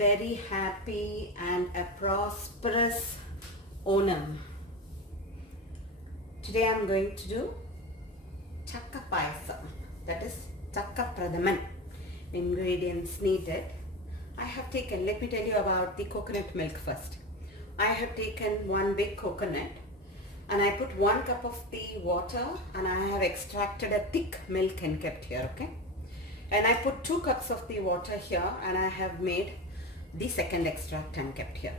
very happy and a prosperous Onam. Today I am going to do Chakka Payasam, that is Chakka Pradhaman. Ingredients needed. I have taken, let me tell you about the coconut milk first. I have taken one big coconut and I put 1 cup of the water and I have extracted a thick milk and kept here, okay? And I put 2 cups of the water here and I have made the second extract and kept here.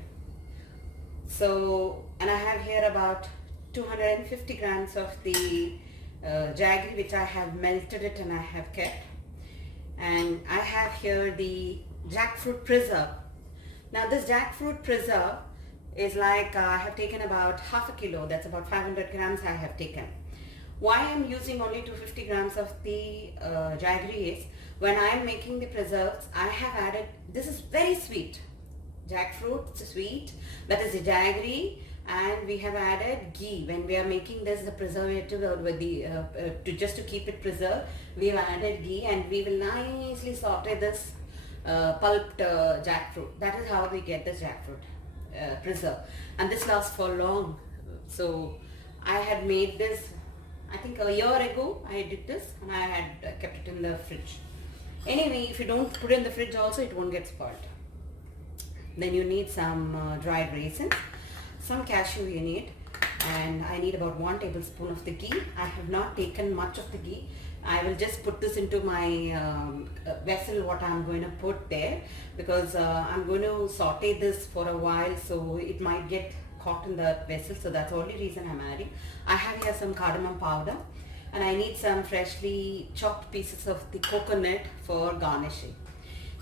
So, and I have here about 250 grams of the jaggery which I have melted it and I have kept. And I have here the jackfruit preserve. Now this jackfruit preserve is like I have taken about half a kilo, that's about 500 grams I have taken. Why I am using only 250 grams of the jaggery is when I am making the preserves, I have added, this is very sweet, jackfruit sweet, that is the jaggery, and we have added ghee. When we are making this the preservative with the just to keep it preserved, we have added ghee and we will nicely saute this pulped jackfruit. That is how we get this jackfruit preserve, and this lasts for long. So I had made this, I think a year ago I did this and I had kept it in the fridge. Anyway, if you don't put it in the fridge also, it won't get spoiled. Then you need some dried raisins, some cashew you need, and I need about 1 tablespoon of the ghee. I have not taken much of the ghee. I will just put this into my vessel what I am going to put there, because I am going to saute this for a while, so it might get caught in the vessel, so that's the only reason I am adding. I have here some cardamom powder and I need some freshly chopped pieces of the coconut for garnishing.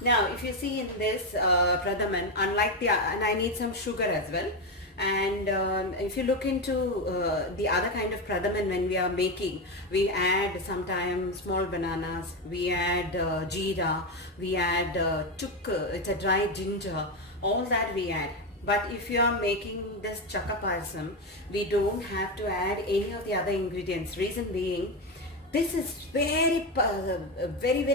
Now if you see in this Pradhaman, unlike the, and I need some sugar as well. And if you look into the other kind of Pradhaman when we are making, we add sometimes small bananas, we add jeera, we add chukka, it's a dried ginger, all that we add. But if you are making this Chakka Payasam, we don't have to add any of the other ingredients. Reason being, this is very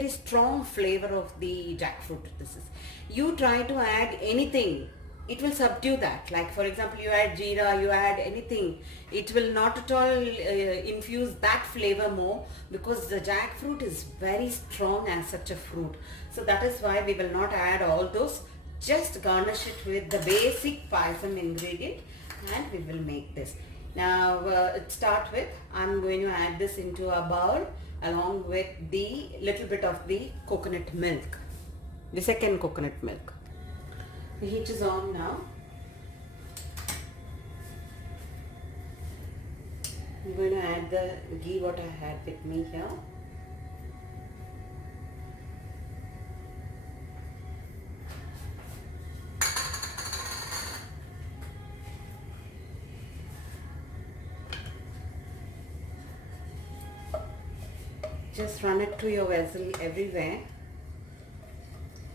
strong flavor of the jackfruit. This is, you try to add anything, it will subdue that. Like for example, you add jeera, you add anything, it will not at all infuse that flavor more, because the jackfruit is very strong as such a fruit. So that is why we will not add all those. Just garnish it with the basic payasam ingredient and we will make this. Now start with, I am going to add this into a bowl along with the little bit of the coconut milk, the second coconut milk. The heat is on now. I am going to add the ghee what I had with me here. Just run it to your vessel everywhere.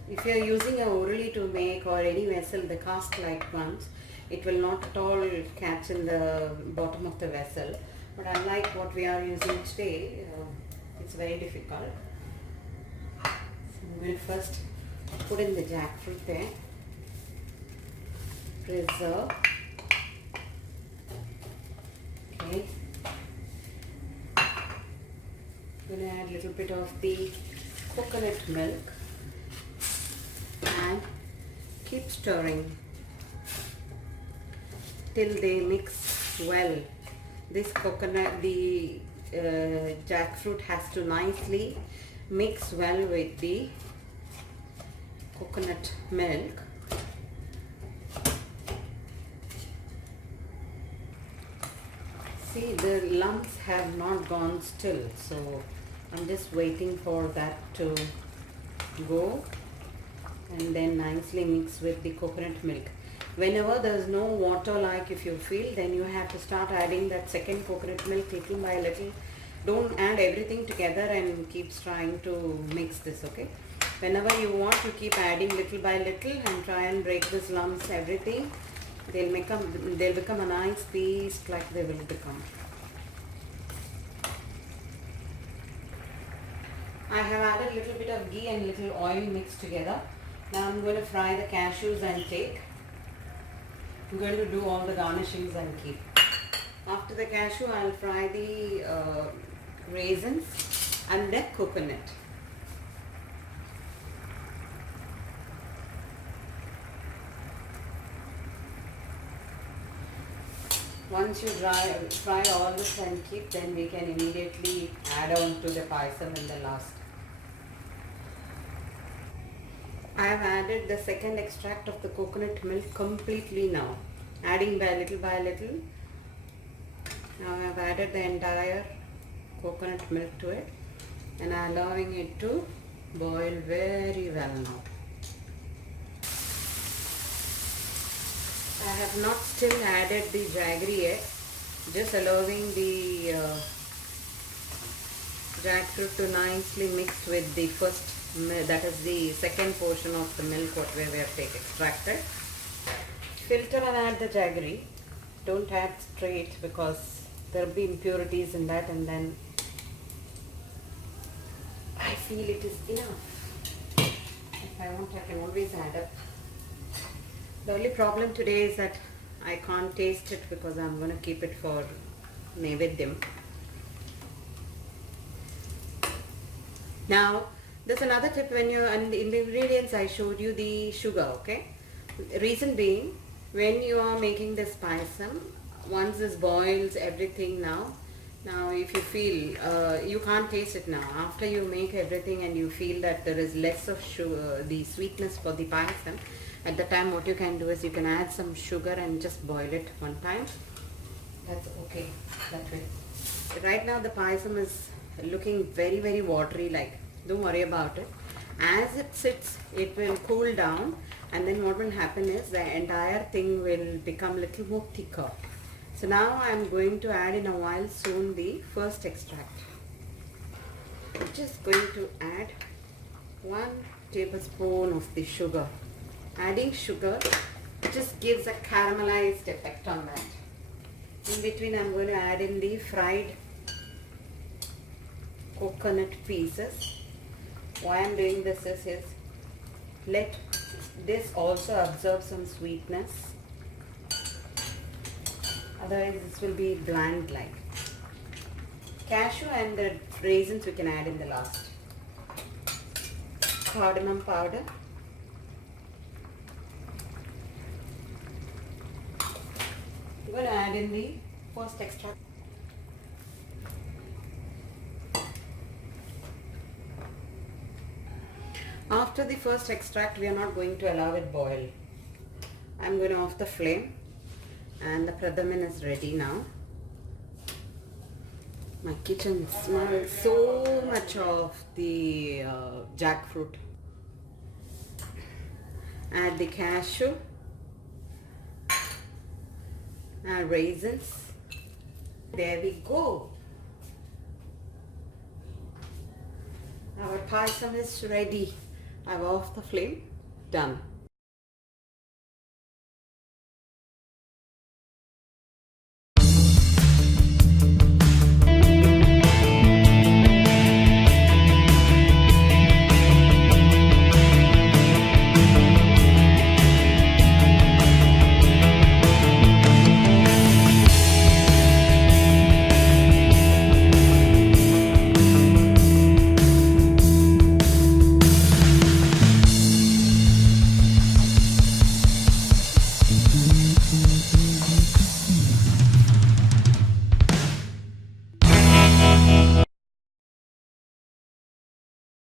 If you are using a orally to make or any vessel, the cast like ones, it will not at all catch in the bottom of the vessel. But unlike what we are using today, it's very difficult. So I'm going to first put in the jackfruit there, preserve, okay. I'm going to add a little bit of the coconut milk and keep stirring till they mix well. This coconut, the jackfruit has to nicely mix well with the coconut milk. See, the lumps have not gone still, so I'm just waiting for that to go and then nicely mix with the coconut milk. Whenever there is no water, like if you feel, then you have to start adding that second coconut milk little by little. Don't add everything together and keep trying to mix this, okay? Whenever you want, you keep adding little by little and try and break these lumps, everything. They'll become a nice paste like they will become. I have added a little bit of ghee and little oil mixed together. Now I'm going to fry the cashews and take. I'm going to do all the garnishings and keep. After the cashew, I'll fry the raisins and the coconut. Once you fry all this and keep, then we can immediately add on to the payasam in the last. I have added the second extract of the coconut milk completely now, adding by little. Now I have added the entire coconut milk to it and I am allowing it to boil very well now. I have not still added the jaggery yet, just allowing the jackfruit to nicely mix with the first, that is the second portion of the milk what we have extracted. Filter and add the jaggery. Don't add straight because there will be impurities in that, and then I feel it is enough. If I want, I can always add up. The only problem today is that I can't taste it because I'm going to keep it for Naivedyam. Now, there's another tip when you, and in the ingredients I showed you the sugar, okay? Reason being, when you are making this payasam, once this boils everything now if you feel, you can't taste it now. After you make everything and you feel that there is less of sugar, the sweetness for the payasam, at the time what you can do is you can add some sugar and just boil it one time. That's okay that way. Right now the payasam is looking very watery like. Don't worry about it. As it sits, it will cool down, and then what will happen is the entire thing will become a little more thicker. So now I am going to add in a while soon the first extract. I'm just going to add 1 tablespoon of the sugar. Adding sugar just gives a caramelized effect on that. In between I'm going to add in the fried coconut pieces. Why I'm doing this is let this also absorb some sweetness. Otherwise this will be bland like. Cashew and the raisins we can add in the last. Cardamom powder. I'm going to add in the first extract. After the first extract, we are not going to allow it boil. I'm going to off the flame, and the Pradhaman is ready now. My kitchen smells so much of the jackfruit. Add the cashew, add raisins. There we go. Our payasam is ready. I've off the flame. Done.